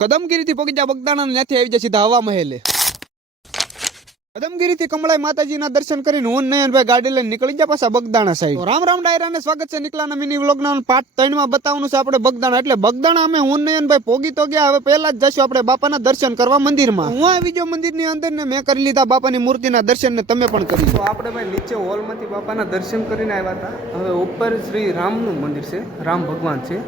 કદમગીરીથી પગી જા બગદાણા ને ત્યાંથી આવી જાય સીધા હવા મહેલે. કદમગીરીથી કમળાઈ માતાજીના દર્શન કરીને હું નયનભાઈ ગાડી લઈને નીકળી ગયા પાછા બગદાણા સાઈડ. રામ રામ ડાયરાને સ્વાગત છે નીકળાના મિની વ્લોગના પાર્ટ 3 માં બતાવવાનું છે આપણે બગદાણા. એટલે બગદાણા અમે હું નયનભાઈ પોગી તો ગયા, હવે પહેલા જ જશું આપણે બાપાના દર્શન કરવા મંદિરમાં. હું આવી ગયો મંદિરની અંદર ને મેં કરી લીધા બાપાની મૂર્તિના દર્શન ને તમે પણ કરી. તો આપણે ભાઈ નીચે હોલમાંથી બાપાના દર્શન કરીને આવ્યા હતા. હવે ઉપર શ્રી રામનું મંદિર છે, રામ ભગવાન છે.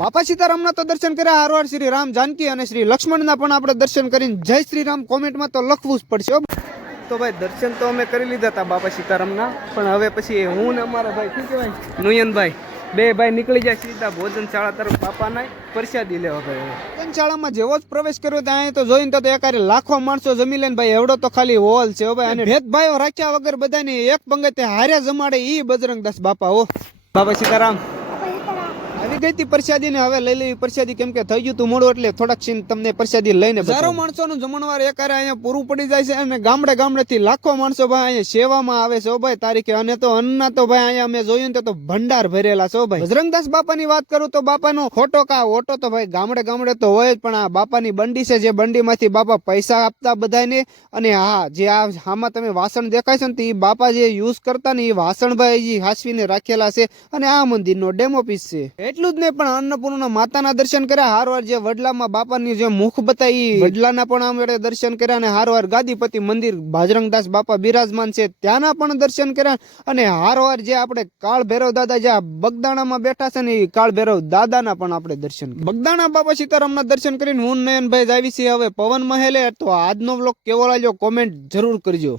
બાપા સીતારામના તો દર્શન કર્યા, હારવાર શ્રી રામ જાનકી અને શ્રી લક્ષ્મણના પણ આપણે દર્શન કરીને જય શ્રી રામ કોમેન્ટમાં તો લખવું જ પડશે. તો ભાઈ દર્શન તો અમે કરી લીધા હતા બાપા સીતારામના, પણ હવે પછી હું ને અમારા ભાઈ શું કહેવાય નયનભાઈ બે ભાઈ નીકળી જાય સીધા ભોજનશાળા તરફ બાપાના પ્રસાદી લેવા. ભાઈ ભોજનશાળામાં જેવો જ પ્રવેશ કર્યો ત્યાં તો જોઈને તો એકારે લાખો માણસો જમી લઈને ભાઈ એવડો તો ખાલી હોલ છે ભાઈ. અને ભેદભાઈઓ રાખ્યા વગર બધાને એક પંગતે હાર્યા જમાડે ઈ બજરંગદાસ બાપા. ઓ બાપા સીતારામ આવી ગઈ હતી પ્રસાદી ને હવે લઈ લેવી પ્રસાદી, કેમ કે થઈ ગયું તું મોડું એટલે થોડાક સીન તમને પ્રસાદી લઈને હજારો માણસોનું જમણવાર એકારે અહીંયા પૂરું પડી જાય છે. અને ગામડે ગામડે થી લાખો માણસો ભાઈ અહીંયા સેવામાં આવે છે ભાઈ તારીખે. અને તો અન્નના તો ભાઈ અહીંયા અમે જોયું તો ભંડાર ભરેલા છે ભાઈ. બજરંગદાસ બાપાની વાત કરું તો બાપાનો ખોટો કા ઓટો તો ભાઈ ગામડે ગામડે તો હોય જ, પણ આ બાપાની બંડી છે જે બંડીમાંથી બાપા પૈસા આપતા બધાને. અને હા જે આમાં તમે વાસણ દેખાય છે ને એ બાપા જે યુઝ કરતા ને એ વાસણ ભાઈ હાસવીને રાખેલા છે. અને આ મંદિરનો ડેમો પીસ છે. એટલું જ નહીં પણ અન્નપૂર્ણા માતાના દર્શન કર્યા, હારવાર જે વડલામાં બાપાની જે મુખ બતાવી વડલાના પણ અમે દર્શન કર્યા. અને હારવાર ગાદીપતિ મંદિર બજરંગદાસ બાપા બિરાજમાન છે ત્યાંના પણ દર્શન કર્યા. અને હારવાર જે આપણે કાળ ભૈરવ દાદા જ્યાં બગદાણામાં બેઠા છે ને એ કાળ ભૈરવ દાદાના પણ આપણે દર્શન. બગદાણા બાપા સીતારામના દર્શન કરીને હું નયનભાઈ આવી છે હવે પવન મહેલે. તો આજનો વ્લોગ કેવો લાગ્યો કોમેન્ટ જરૂર કરજો.